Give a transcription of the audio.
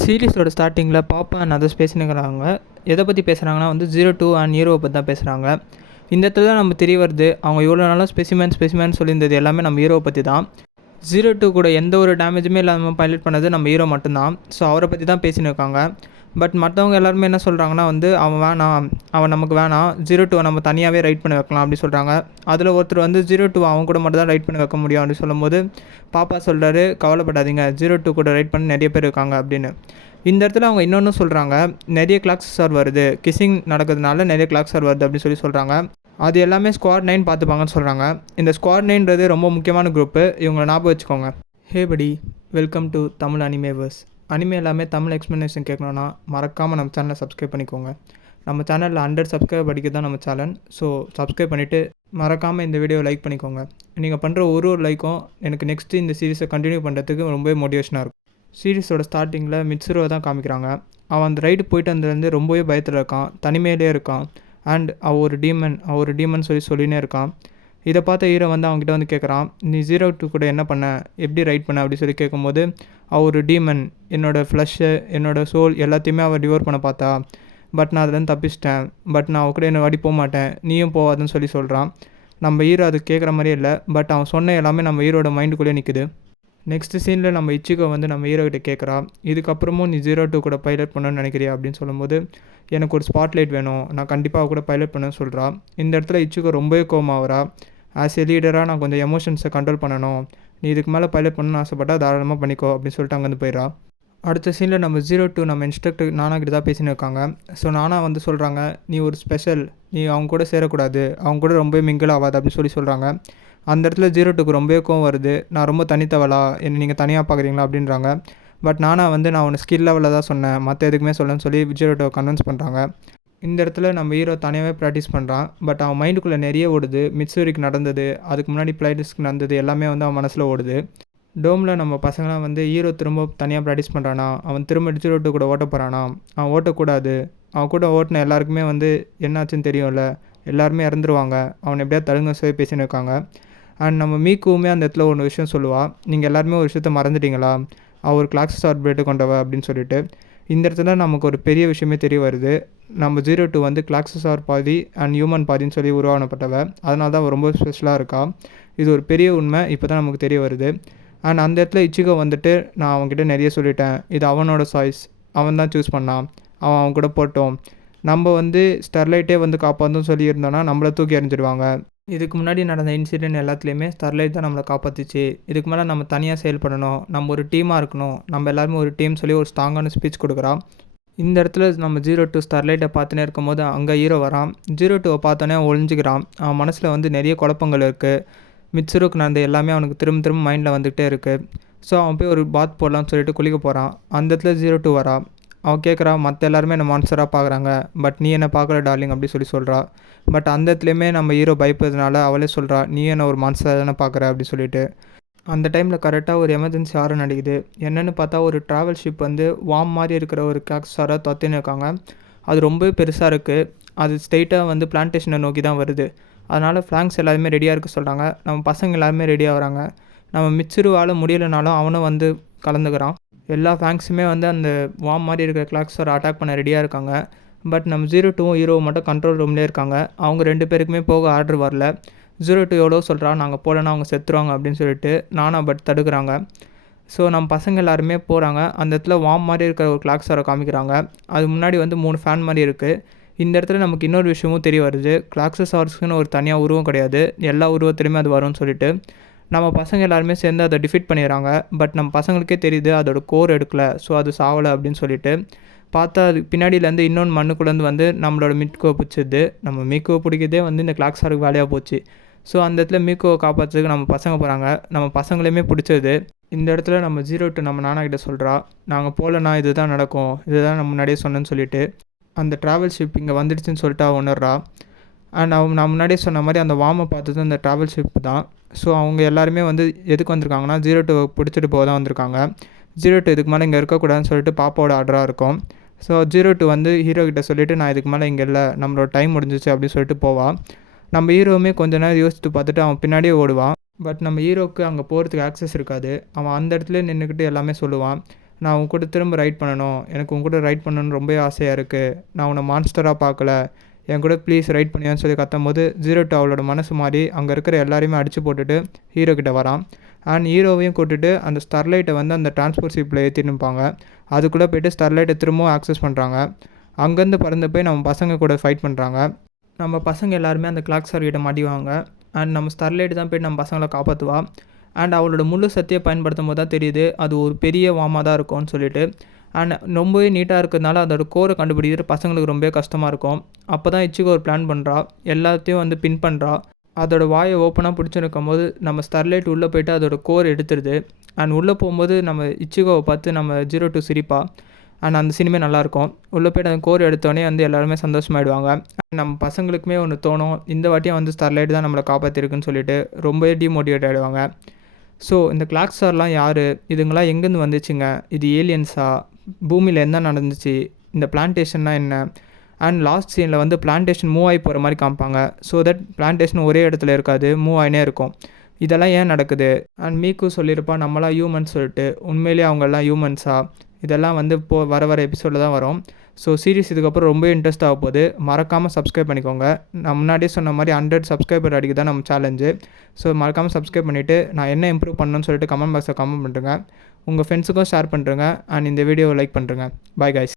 சீரிஸோட ஸ்டார்டிங்கில் பாப்பா and others பேசினுக்கிறாங்க. எதை பற்றி பேசுகிறாங்கன்னா வந்து 02 அண்ட் ஹீரோவை பற்றி தான் பேசுகிறாங்க. இந்த இடத்துல தான் நம்ம தெரிய வருது, அவங்க இவ்வளோ நாளும் ஸ்பெசிமேன் சொல்லியிருந்தது எல்லாமே நம்ம ஹீரோவை பற்றி தான். 02 கூட எந்த ஒரு டேமேஜுமே இல்லாமல் பைலட் பண்ணது நம்ம ஹீரோ மட்டும்தான். ஸோ அவரை பற்றி தான் பேசின்னு இருக்காங்க. பட் மற்றவங்க எல்லாருமே என்ன சொல்கிறாங்கன்னா வந்து அவன் வேணாம், அவன் நமக்கு வேணாம், 02 நம்ம தனியாகவே ரைட் பண்ணி வைக்கலாம் அப்படி சொல்கிறாங்க. அதில் ஒருத்தர் வந்து 02 அவன் கூட மட்டும் தான் ரைட் பண்ணி வைக்க முடியும் அப்படின்னு சொல்லும்போது பாப்பா சொல்கிறாரு, கவலைப்படாதீங்க, 02 கூட ரைட் பண்ணி நிறைய பேர் இருக்காங்க அப்படின்னு. இந்த இடத்துல அவங்க இன்னொன்று சொல்கிறாங்க, நிறைய கிளாக்ஸ் சார் வருது, கிஸ்ஸிங் நடக்கிறதுனால நிறைய கிளாக்ஸ் சார் வருது அப்படின்னு சொல்லி சொல்கிறாங்க. அது எல்லாமே ஸ்குவாட் 9 பார்த்துப்பாங்கன்னு சொல்கிறாங்க. இந்த ஸ்குவாட் 9ன்றது ரொம்ப முக்கியமான குரூப்பு, இவங்களை ஞாபகம் வச்சுக்கோங்க. ஹே படி, வெல்கம் டு தமிழ் அனிமேவர்ஸ். அனிமே எல்லாமே தமிழ் எக்ஸ்ப்ளனேஷன் கேட்கணுன்னா மறக்காமல் நம்ம சேனலை சப்ஸ்கிரைப் பண்ணிக்கோங்க. நம்ம சேனலில் 100 சப்ஸ்கிரைப் படிக்க தான் நம்ம சேனல். ஸோ சப்ஸ்கிரைப் பண்ணிவிட்டு மறக்காமல் இந்த வீடியோவை லைக் பண்ணிக்கோங்க. நீங்கள் பண்ணுற ஒரு லைக்கும் எனக்கு நெக்ஸ்ட்டு இந்த சீரிஸை கண்டினியூ பண்ணுறதுக்கு ரொம்பவே மோட்டிவேஷனாக இருக்கும். சீரிஸோட ஸ்டார்டிங்கில் மிட்சுரோவை தான் காமிக்கிறாங்க. அவன் அந்த ரைடு போயிட்டு வந்ததுலேருந்து ரொம்பவே பயத்தில் இருக்கான், தனிமையிலே இருக்கான். அண்ட் அவள் ஒரு டீமன் சொல்லினே இருக்கான். இதை பார்த்த ஹீரோ வந்து அவங்ககிட்ட வந்து கேட்குறான், நீ 02 கூட என்ன பண்ண, எப்படி ரைட் பண்ண அப்படி சொல்லி கேட்கும்போது, அவள் ஒரு டீமன், என்னோடய ஃப்ளஷ்ஷு, என்னோடய சோல் எல்லாத்தையுமே அவள் டிவோர் பண்ண பார்த்தா. பட் நான் அதுலேருந்து தப்பிச்சிட்டேன். பட் நான் அவ கூட என்ன வாடி போக மாட்டேன், நீயும் போகாதுன்னு சொல்லி சொல்கிறான். நம்ம ஹீரோ அது கேட்குற மாதிரியே இல்லை. பட் அவன் சொன்ன எல்லாமே நம்ம ஹீரோட மைண்டுக்குள்ளே நிற்குது. நெக்ஸ்ட் சீனில் நம்ம இச்சிகோ வந்து நம்ம ஹீரோகிட்ட கேட்குறா, இதுக்கப்புறமும் நீ 02 கூட பைலட் பண்ணணும்னு நினைக்கிறியா அப்படின்னு சொல்லும்போது, எனக்கு ஒரு ஸ்பாட்லைட் வேணும், நான் கண்டிப்பாக கூட பைலட் பண்ணணும்னு சொல்கிறா. இந்த இடத்துல இச்சிகோ ரொம்பவே கோவமாகறா. ஆஸ் எ லீடராக நான் கொஞ்சம் எமோஷன்ஸை கண்ட்ரோல் பண்ணணும், நீ இதுக்கு மேலே பைலட் பண்ணணும்னு ஆசைப்பட்டால் தாராளமாக பண்ணிக்கோ அப்படின்னு சொல்லிட்டு அங்கேருந்து போயிடறா. அடுத்த சீனில் நம்ம 02 நம்ம இன்ஸ்ட்ரக்டர் நானா கிட்ட தான் பேசின்னு இருக்காங்க. ஸோ நானா வந்து சொல்கிறாங்க, நீ ஒரு ஸ்பெஷல், நீ அவங்க கூட சேரக்கூடாது, அவங்க கூட ரொம்பவே மிங்கிள் ஆகாது அப்படின்னு சொல்கிறாங்க. அந்த இடத்துல 02க்கு ரொம்பவே கோவம் வருது, நான் ரொம்ப தனித்தவளா, என்னை நீங்கள் தனியாக பார்க்குறீங்களா அப்படின்றாங்க. பட் நானா வந்து நான் உன்னை ஸ்கில் லெவலில் தான் சொன்னேன், மற்ற எதுக்குமே சொல்லணும்னு சொல்லி 02வை கன்வின்ஸ் பண்ணுறாங்க. இந்த இடத்துல நம்ம ஹீரோ தனியாகவே ப்ராக்டிஸ் பண்ணுறான். பட் அவன் மைண்டுக்குள்ளே நிறைய ஓடுது. மிட்சூரிக்கு நடந்தது, அதுக்கு முன்னாடி பிளைடஸ்க்கு நடந்தது எல்லாமே வந்து அவன் மனசில் ஓடுது. டோமில் நம்ம பசங்களாம் வந்து ஹீரோ திரும்ப தனியாக ப்ராக்டிஸ் பண்ணுறானா, அவன் திரும்ப 02 கூட ஓட்ட போகிறானா, அவன் ஓட்டக்கூடாது, அவன் கூட ஓட்டின எல்லாருக்குமே வந்து என்னாச்சுன்னு தெரியும்ல, எல்லாருமே இறந்துருவாங்க, அவனை எப்படியா தடுங்க சொல்லி பேசின்னு இருக்காங்க. அண்ட் நம்ம மீக்குவுமே அந்த இடத்துல ஒரு விஷயம் சொல்லுவாள், நீங்கள் எல்லாருமே ஒரு விஷயத்த மறந்துட்டீங்களா, அவர் கிளாக்ஸ் சார்பேட்டு கொண்டவ அப்படின்னு சொல்லிட்டு. இந்த இடத்துல நமக்கு ஒரு பெரிய விஷயமே தெரிய வருது, நம்ம 02 வந்து கிளாக்ஸார் பாதி அண்ட் ஹியூமன் பாதின்னு சொல்லி உருவானப்பட்டவ, அதனால தான் ரொம்ப ஸ்பெஷலாக இருக்கா. இது ஒரு பெரிய உண்மை, இப்போ தான் நமக்கு தெரிய வருது. அண்ட் அந்த இடத்துல இச்சிகோ வந்துட்டு, நான் அவன்கிட்ட நிறைய சொல்லிட்டேன், இது அவனோட சாய்ஸ், அவன் தான் சூஸ் பண்ணான், அவன் கூட போட்டோம், நம்ம வந்து ஸ்டெர்லைட்டே வந்து காப்பாற்றணும்னு சொல்லியிருந்தோன்னா நம்மளை தூக்கி எறிஞ்சிடுவாங்க. இதுக்கு முன்னாடி நடந்த இன்சிடென்ட் எல்லாத்துலேயுமே ஸ்டெர்லைட் தான் நம்மளை காப்பாற்றிச்சு, இதுக்கு மேலே நம்ம தனியாக செயல்படணும், நம்ம ஒரு டீமாக இருக்கணும், நம்ம எல்லாருமே ஒரு டீம் சொல்லி ஒரு ஸ்ட்ராங்கான ஸ்பீச் கொடுக்குறான். இந்த இடத்துல நம்ம 02 ஸ்டெர்லைட்டை பார்த்துனே இருக்கும்போது அங்கே ஹீரோ வரான். 02வை பார்த்தோன்னே ஒழிஞ்சிக்கிறான். அவன் மனசில் வந்து நிறைய குழப்பங்கள் இருக்குது. மிட்சுருக்கு நடந்த எல்லாமே அவனுக்கு திரும்ப மைண்டில் வந்துகிட்டே இருக்குது. ஸோ அவன் போய் ஒரு பாத் போடலான்னு சொல்லிட்டு குளிக்க போகிறான். அந்த இடத்துல 02 வரான். அவன் கேட்குறா, மற்ற எல்லாருமே என்ன மான்ஸ்டராக பார்க்குறாங்க, பட் நீ என்ன பார்க்கல டார்லிங் அப்படி சொல்கிறா. பட் அந்த இடத்துலையுமே நம்ம ஹீரோ பயப்படுறதுனால அவளே சொல்கிறா, நீ என்ன ஒரு மான்ஸ்டராக தானே பார்க்குற அப்படி சொல்லிட்டு. அந்த டைமில் கரெக்டாக ஒரு எமர்ஜென்சி ஆரம் நடக்குது. என்னென்னு பார்த்தா ஒரு ட்ராவல் ஷிப் வந்து வார்ம் மாதிரி இருக்கிற ஒரு கிளாக்ஸாராக தொத்தின்னு இருக்காங்க. அது ரொம்பவே பெருசாக இருக்குது. அது ஸ்ட்ரெயிட்டாக வந்து பிளான்டேஷனை நோக்கி தான் வருது. அதனால் ஃப்ளாங்க்ஸ் எல்லாருமே ரெடியாக இருக்க சொல்கிறாங்க. நம்ம பசங்க எல்லாருமே ரெடியாக வராங்க. நம்ம மிட்சுருவால் முடியலைனாலும் அவனும் வந்து கலந்துக்கிறான். எல்லா ஃபேங்க்ஸுமே வந்து அந்த வார்ம் மாதிரி இருக்கிற கிளாக்ஸாரை அட்டாக் பண்ண ரெடியாக இருக்காங்க. பட் நம்ம 02வும் ஹீரோவும் மட்டும் கண்ட்ரோல் ரூம்லேயே இருக்காங்க. அவங்க 2 பேருக்குமே போக ஆர்டர் வரல. 02 எவ்வளோ சொல்கிறா, நாங்கள் போகலன்னா அவங்க செத்துருவாங்க அப்படின்னு சொல்லிட்டு நானா பட் தடுக்கிறாங்க. ஸோ நம்ம பசங்க எல்லாருமே போகிறாங்க. அந்த இடத்துல வார்ம் மாதிரி இருக்கிற ஒரு கிளாக்ஸாரை காமிக்கிறாங்க. அது முன்னாடி வந்து 3 ஃபேன் மாதிரி இருக்குது. இந்த இடத்துல நமக்கு இன்னொரு விஷயமும் தெரிய வருது, கிளாக்ஸார்ஸ்க்குன்னு ஒரு தனியாக உருவம் கிடையாது, எல்லா உருவத்துலையுமே அது வரும்னு சொல்லிட்டு. நம்ம பசங்க எல்லாருமே சேர்ந்து அதை டிஃபீட் பண்ணிடுறாங்க. பட் நம்ம பசங்களுக்கே தெரியுது அதோட கோர் எடுக்கலை, ஸோ அது சாவலை அப்படின்னு சொல்லிட்டு. பார்த்தா அது பின்னாடியிலேருந்து இன்னொன்று மண்ணுக்குள்ளேருந்து வந்து நம்மளோட மீக்கோவை பிடிச்சிது. நம்ம மீக்கோவை பிடிக்கிறதே வந்து இந்த கிளாக்ஸாருக்கு வேலையாக போச்சு. ஸோ அந்த இடத்துல மீக்கோவை காப்பாற்றுறதுக்கு நம்ம பசங்க போகிறாங்க. நம்ம பசங்களையுமே பிடிச்சது. இந்த இடத்துல நம்ம 02 நம்ம நானா கிட்ட சொல்கிறா, நாங்கள் போகலன்னா இது தான் நடக்கும், இதுதான் நம்ம முன்னாடியே சொன்னேன்னு சொல்லிட்டு. அந்த ட்ராவல் ஷிப் இங்கே வந்துடுச்சுன்னு சொல்லிட்டு அவன் உணர்றா. அண்ட் நான் முன்னாடியே சொன்ன மாதிரி அந்த வார்மை பார்த்தது அந்த ட்ராவல் ஷிப் தான். ஸோ அவங்க எல்லாருமே வந்து எதுக்கு வந்திருக்காங்கன்னா 02 பிடிச்சிட்டு போக தான் வந்திருக்காங்க. 02 இதுக்கு மேலே இங்கே இருக்கக்கூடாதுன்னு சொல்லிட்டு பாப்பாவோட ஆர்டராக இருக்கும். ஸோ 02 வந்து ஹீரோ கிட்ட சொல்லிவிட்டு, நான் இதுக்கு மேலே இங்கே இல்லை, நம்மளோட டைம் முடிஞ்சிச்சு அப்படின்னு சொல்லிட்டு போவான். நம்ம ஹீரோவுமே கொஞ்ச நேரம் யோசித்து பார்த்துட்டு அவன் பின்னாடியே ஓடுவான். பட் நம்ம ஹீரோவுக்கு அங்கே போகிறதுக்கு ஆக்சஸ் இருக்காது. அவன் அந்த இடத்துல நின்றுக்கிட்டு எல்லாமே சொல்லுவான். நான் உன் கூட திரும்ப ரைட் பண்ணணும், எனக்கு உன் கூட ரைட் பண்ணணும்னு ரொம்ப ஆசையாக இருக்குது, நான் உன்னை மான்ஸ்டராக பார்க்கல, என் கூட ப்ளீஸ் ரைட் பண்ணியான்னு சொல்லி கத்தும்போது 02 அவளோட மனசு மாறி அங்கே இருக்கிற எல்லாரையுமே அடித்து போட்டுட்டு ஹீரோ கிட்ட வரான். அண்ட் ஹீரோவையும் கூட்டிட்டு அந்த ஸ்டர்லைட்டை வந்து அந்த டிரான்ஸ்போர்ட் ஷிப்பில் ஏற்றினுப்பாங்க. அதுக்குள்ளே போய்ட்டு ஸ்டர்லைட்டை திரும்பவும் ஆக்சஸ் பண்ணுறாங்க. அங்கேருந்து பறந்து போய் நம்ம பசங்க கூட ஃபைட் பண்ணுறாங்க. நம்ம பசங்க எல்லாருமே அந்த கிளாக் சார் கிட்ட மாட்டிவாங்க. அண்ட் நம்ம ஸ்டர்லைட் தான் போய்ட்டு நம்ம பசங்களை காப்பாற்றுவா. அண்ட் அவளோட முழு சக்தியை பயன்படுத்தும் போது தான் தெரியுது அது ஒரு பெரிய வாமாக தான் இருக்கும்னு சொல்லிட்டு. அண்ட் ரொம்பவே நீட்டாக இருக்கிறதுனால அதோட கோரை கண்டுபிடிக்கிறது பசங்களுக்கு ரொம்பவே கஷ்டமாக இருக்கும். அப்போ தான் இச்சிகோ ஒரு பிளான் பண்ணுறா, எல்லாத்தையும் வந்து பின் பண்ணுறா. அதோட வாயை ஓப்பனாக பிடிச்சிருக்கும் போது நம்ம ஸ்டர்லைட் உள்ளே போய்ட்டு அதோட கோர் எடுத்துருது. அண்ட் உள்ளே போகும்போது நம்ம இச்சிகோவை பார்த்து நம்ம 02 சிரிப்பா. அண்ட் அந்த சினிமே நல்லாயிருக்கும். உள்ளே போய்ட்டு அந்த கோர் எடுத்தோடனே வந்து எல்லாருமே சந்தோஷமாயிடுவாங்க. நம்ம பசங்களுக்குமே ஒன்று தோணும், இந்த வாட்டியும் வந்து ஸ்டர்லைட் தான் நம்மளை காப்பாற்றிருக்குன்னு சொல்லிட்டு ரொம்பவே டிமோட்டிவேட் ஆகிடுவாங்க. ஸோ இந்த கிளாக் ஸ்டார்லாம் யார், இதுங்களாம் எங்கேருந்து வந்துச்சுங்க, இது ஏலியன்ஸா, பூமியில் என்ன நடந்துச்சு, இந்த பிளான்டேஷன்னா என்ன. அண்ட் லாஸ்ட் சீனில் வந்து பிளான்டேஷன் மூவ் ஆகி போகிற மாதிரி காமிப்பாங்க. ஸோ தட் பிளான்டேஷன் ஒரே இடத்துல இருக்காது, மூவ் ஆகினே இருக்கும். இதெல்லாம் ஏன் நடக்குது. அண்ட் மீக்கு சொல்லியிருப்பா நம்மளாம் ஹியூமன்ஸ் சொல்லிட்டு. உண்மையிலேயே அவங்கெல்லாம் ஹியூமன்ஸா, இதெல்லாம் வந்து வர எபிசோடில் தான் வரும். ஸோ சீரிஸ் இதுக்கப்புறம் ரொம்ப இன்ட்ரெஸ்ட் ஆக போகுது. மறக்காமல் சப்ஸ்கிரைப் பண்ணிக்கோங்க. நான் முன்னாடியே சொன்ன மாதிரி 100 சப்ஸ்கிரைபர் அடிக்க தான் நம்ம சேலஞ்சு. ஸோ மறக்காமல் சப்ஸ்கிரைப் பண்ணிவிட்டு நான் என்ன இம்ப்ரூவ் பண்ணணும்னு சொல்லிட்டு கமெண்ட் பாக்ஸில் கமெண்ட் பண்ணுறேங்க. உங்கள் ஃப்ரெண்ட்ஸுக்கும் ஷேர் பண்ணுறேங்க. அண்ட் இந்த வீடியோவை லைக் பண்ணுறேங்க. Bye guys.